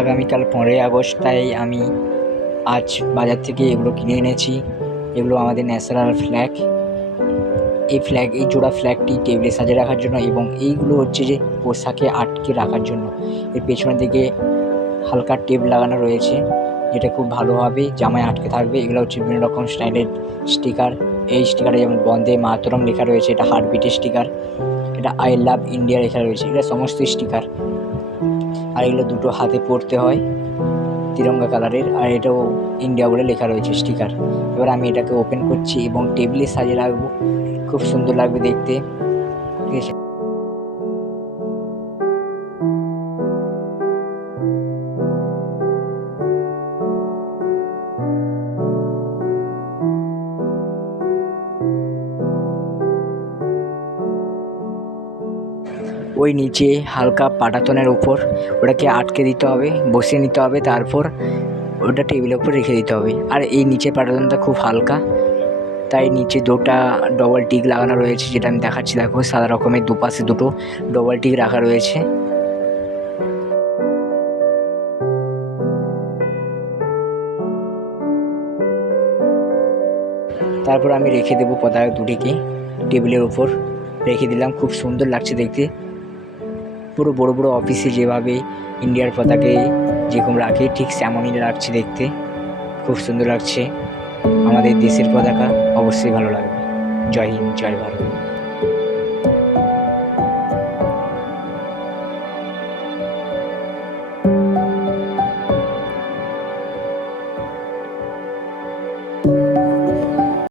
আগামীকাল 15ই আগস্ট, তাই আমি আজ বাজার থেকে এগুলো কিনে এনেছি। এগুলো আমাদের ন্যাশনাল ফ্ল্যাগ। এই জোড়া ফ্ল্যাগটি টেবিলে সাজিয়ে রাখার জন্য, এবং এইগুলো হচ্ছে যে পোশাকে আটকে রাখার জন্য। এর পেছনের দিকে হালকা টেপ লাগানো রয়েছে, যেটা খুব ভালোভাবে জামায় আটকে থাকবে। এগুলো হচ্ছে বিভিন্ন রকম স্টাইলের স্টিকার। এই স্টিকারে যেমন বন্দে মাতরম লেখা রয়েছে, এটা হার্টবিটের স্টিকার। এটা আই লাভ ইন্ডিয়া লেখা রয়েছে। এটা সমস্ত স্টিকার। আর এগুলো দুটো হাতে পরতে হয়, তিরঙ্গা কালারের। আর এটাও ইন্ডিয়া বলে লেখা রয়েছে স্টিকার। এবার আমি এটাকে ওপেন করছি এবং টেবিলে সাজিয়ে রাখবো। খুব সুন্দর লাগবে দেখতে, ঠিক আছে। ওই নিচে হালকা পাটাতনের উপর ওটাকে আটকে দিতে হবে, বসিয়ে নিতে হবে, তারপর ওটা টেবিলের উপর রেখে দিতে হবে। আর এই নিচের পাটাতনটা খুব হালকা, তাই নিচে দুটো ডবল টিক লাগানো রয়েছে, যেটা আমি দেখাচ্ছি। দেখো, সাদা রকমের দুপাশে দুটো ডবল টিক রাখা রয়েছে। তারপর আমি রেখে দেবো পতাকা দুটিকে টেবিলের উপর রেখে দিলাম। খুব সুন্দর লাগছে দেখতে। পুরো বড় বড় অফিসে যেভাবে ইন্ডিয়ার পতাকায় যেরকম রাখে, ঠিক তেমনই লাগছে দেখতে। খুব সুন্দর লাগছে। আমাদের দেশের পতাকা অবশ্যই ভালো লাগবে। জয় হিন্দ, জয় ভারত।